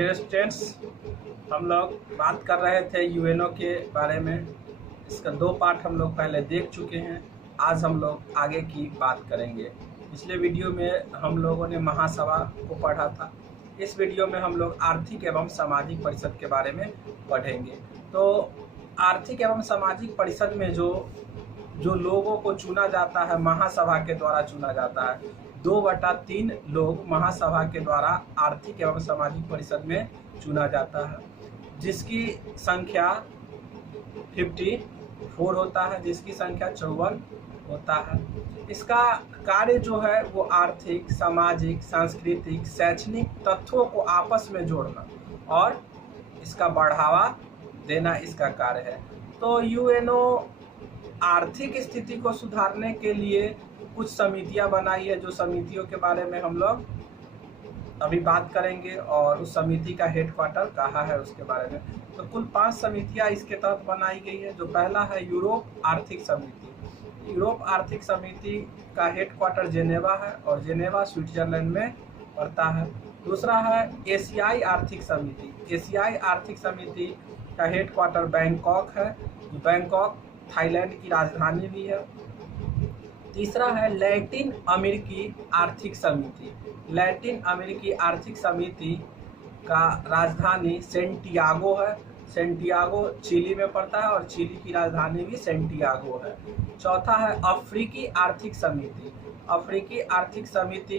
Dear students, हम लोग बात कर रहे थे यूएनओ के बारे में। इसका 2 पार्ट हम लोग पहले देख चुके हैं। आज हम लोग आगे की बात करेंगे। पिछले वीडियो में हम लोगों ने महासभा को पढ़ा था। इस वीडियो में हम लोग आर्थिक एवं सामाजिक परिषद के बारे में पढ़ेंगे। तो आर्थिक एवं सामाजिक परिषद में जो लोगों को चुना जाता है, महासभा के द्वारा चुना जाता है। 2/3 लोग महासभा के द्वारा आर्थिक एवं सामाजिक परिषद में चुना जाता है, जिसकी संख्या 54 होता है, जिसकी संख्या 54 होता है। इसका कार्य जो है वो आर्थिक, सामाजिक, सांस्कृतिक, शैक्षणिक तत्वों को आपस में जोड़ना और इसका बढ़ावा देना इसका कार्य है। तो यूएनओ आर्थिक स्थिति को सुधारने के लिए कुछ समितियां बनाई है, जो समितियों के बारे में हम लोग अभी बात करेंगे और उस समिति का हेडक्वार्टर कहाँ है उसके बारे में। तो कुल 5 समितियां इसके तहत बनाई गई है। जो पहला है यूरोप आर्थिक समिति। यूरोप आर्थिक समिति का हेडक्वार्टर जेनेवा है और जेनेवा स्विट्जरलैंड में पड़ता है। दूसरा है एशियाई आर्थिक समिति। एशियाई आर्थिक समिति का हेडक्वार्टर बैंकॉक है। बैंकॉक थाईलैंड की राजधानी भी है। तीसरा है लैटिन अमेरिकी आर्थिक समिति। लैटिन अमेरिकी आर्थिक समिति का राजधानी सेंटियागो है। सेंटियागो चिली में पड़ता है और चिली की राजधानी भी सेंटियागो है। चौथा है अफ्रीकी आर्थिक समिति। अफ्रीकी आर्थिक समिति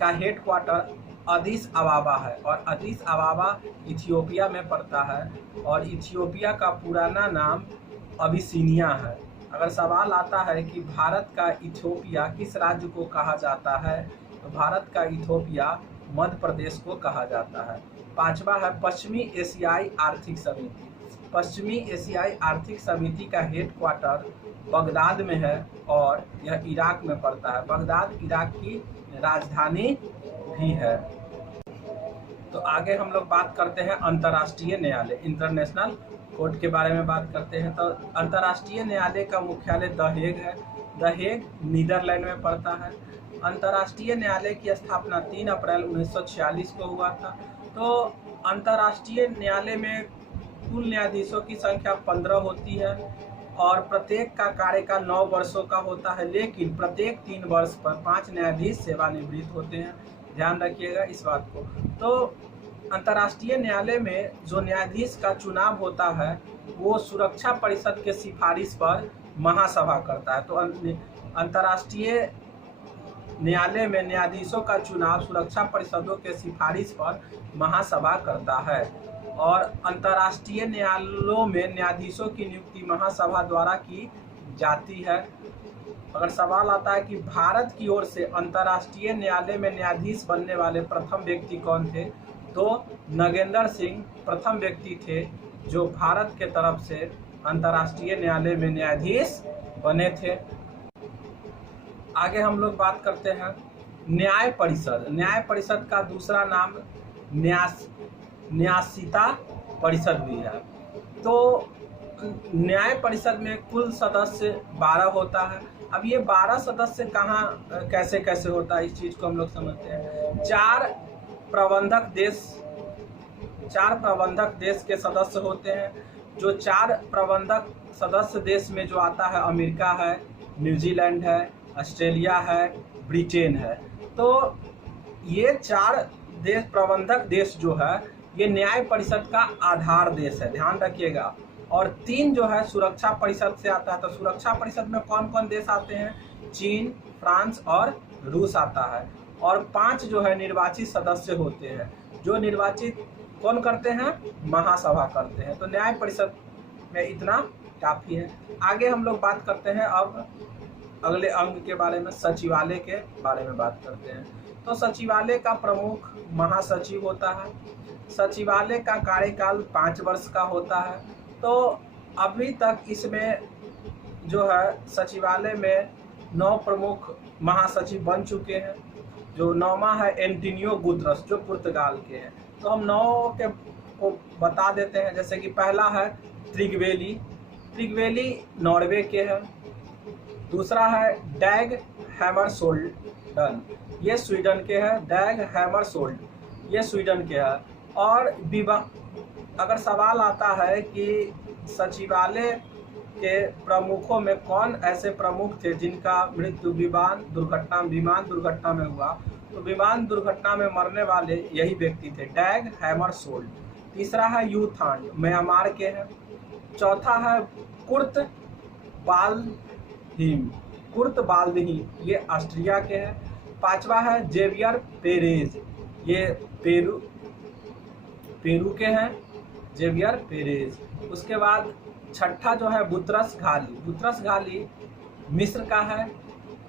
का हेडक्वार्टर अदीस अबाबा है और अदीस अबाबा इथियोपिया में पड़ता है और इथियोपिया का पुराना नाम अबिसिनिया है। अगर सवाल आता है कि भारत का इथियोपिया किस राज्य को कहा जाता है, तो भारत का इथियोपिया मध्य प्रदेश को कहा जाता है। पांचवा है पश्चिमी एशियाई आर्थिक समिति। पश्चिमी एशियाई आर्थिक समिति का हेडक्वार्टर बगदाद में है और यह इराक में पड़ता है। बगदाद इराक की राजधानी भी है। तो आगे हम लोग बात करते हैं अंतर्राष्ट्रीय न्यायालय, इंटरनेशनल कोर्ट के बारे में बात करते हैं। तो अंतर्राष्ट्रीय न्यायालय का मुख्यालय द हेग है। द हेग नीदरलैंड में पड़ता है। अंतर्राष्ट्रीय न्यायालय की स्थापना 3 अप्रैल 1946 को हुआ था। तो अंतर्राष्ट्रीय न्यायालय में कुल न्यायाधीशों की संख्या 15 होती है और प्रत्येक का कार्यकाल 9 वर्षों का होता है, लेकिन प्रत्येक 3 वर्ष पर 5 न्यायाधीश सेवानिवृत्त होते हैं। ध्यान रखिएगा इस बात को। तो अंतर्राष्ट्रीय न्यायालय में जो न्यायाधीश का चुनाव होता है वो सुरक्षा परिषद के सिफारिश पर महासभा करता है। तो अंतर्राष्ट्रीय न्यायालय में न्यायाधीशों का चुनाव सुरक्षा परिषदों के सिफारिश पर महासभा करता है और अंतर्राष्ट्रीय न्यायालयों में न्यायाधीशों की नियुक्ति महासभा द्वारा की जाती है। अगर सवाल आता है कि भारत की ओर से अंतर्राष्ट्रीय न्यायालय में न्यायाधीश बनने वाले प्रथम व्यक्ति कौन थे, तो नगेंद्र सिंह प्रथम व्यक्ति थे जो भारत के तरफ से अंतर्राष्ट्रीय न्यायालय में न्यायाधीश बने थे। आगे हम लोग बात करते हैं न्याय परिषद। न्याय परिषद का दूसरा नाम न्यासिता परिषद भी है। तो न्याय परिषद में कुल सदस्य 12 होता है। अब ये 12 सदस्य कहाँ कैसे कैसे होता है, इस चीज को हम लोग समझते हैं। 4 प्रबंधक देश के सदस्य होते हैं। जो 4 प्रबंधक सदस्य देश में जो आता है, अमेरिका है, न्यूजीलैंड है, ऑस्ट्रेलिया है, ब्रिटेन है। तो ये 4 देश प्रबंधक देश जो है ये न्याय परिषद का आधार देश है, ध्यान रखिएगा। और 3 जो है सुरक्षा परिषद से आता है। तो सुरक्षा परिषद में कौन कौन देश आते हैं, चीन, फ्रांस और रूस आता है। और 5 जो है निर्वाचित सदस्य होते हैं, जो निर्वाचित कौन करते हैं, महासभा करते हैं। तो न्याय परिषद में इतना काफी है। आगे हम लोग बात करते हैं अब अगले अंग के बारे में, सचिवालय के बारे में बात करते हैं। तो सचिवालय का प्रमुख महासचिव होता है। सचिवालय का कार्यकाल 5 वर्ष का होता है। तो अभी तक इसमें जो है सचिवालय में 9 प्रमुख महासचिव बन चुके हैं। जो 9वां है एंटोनियो गुतरस, जो पुर्तगाल के हैं। तो हम 9 के को बता देते हैं। जैसे कि पहला है त्रिगवेली नॉर्वे के हैं। दूसरा है डैग हैमरशोल्डन, ये स्वीडन के हैं। डैग हैमरशोल्ड ये स्वीडन के हैं। और अगर सवाल आता है कि सचिवालय के प्रमुखों में कौन ऐसे प्रमुख थे जिनका मृत्यु विमान दुर्घटना में हुआ, तो विमान दुर्घटना में मरने वाले यही व्यक्ति थे, डैग हैमरशोल्ड। तीसरा है यू थांग, म्यांमार के हैं। चौथा है कुर्ट बाल्दहीम, ये ऑस्ट्रिया के हैं। पांचवा है जेवियर पेरेज, ये पेरू के हैं, जेवियर पेरेज। उसके बाद छठा जो है बुतरस घाली मिस्र का है।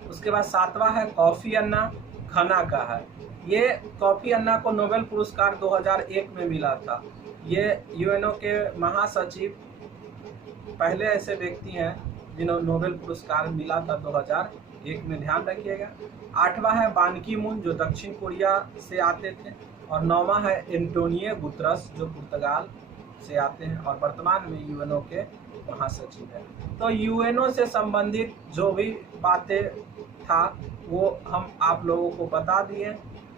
उसके बाद सातवां है कोफी अन्ना, घना का है। ये कोफी अन्ना को नोबेल पुरस्कार 2001 में मिला था। ये यूएनओ के महासचिव पहले ऐसे व्यक्ति हैं जिन्हें नोबेल पुरस्कार मिला था 2001 में, ध्यान रखिएगा। आठवां है बान की मून जो दक्षिण कोरिया से आते थे। और नौवां है एंटोनियो गुतरस जो पुर्तगाल से आते हैं और वर्तमान में यूएनओ के महासचिव हैं। तो यूएनओ से संबंधित जो भी बातें था वो हम आप लोगों को बता दिए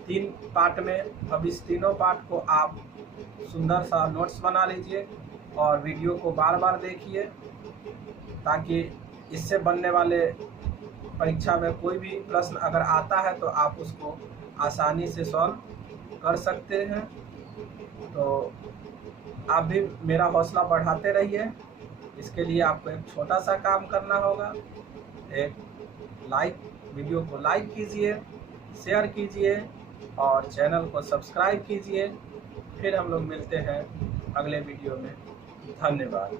3 पार्ट में। अब इस तीनों पार्ट को आप सुंदर सा नोट्स बना लीजिए और वीडियो को बार बार देखिए, ताकि इससे बनने वाले परीक्षा में कोई भी प्रश्न अगर आता है तो आप उसको आसानी से सॉल्व कर सकते हैं। तो आप भी मेरा हौसला बढ़ाते रहिए। इसके लिए आपको एक छोटा सा काम करना होगा, वीडियो को लाइक कीजिए, शेयर कीजिए और चैनल को सब्सक्राइब कीजिए। फिर हम लोग मिलते हैं अगले वीडियो में। धन्यवाद।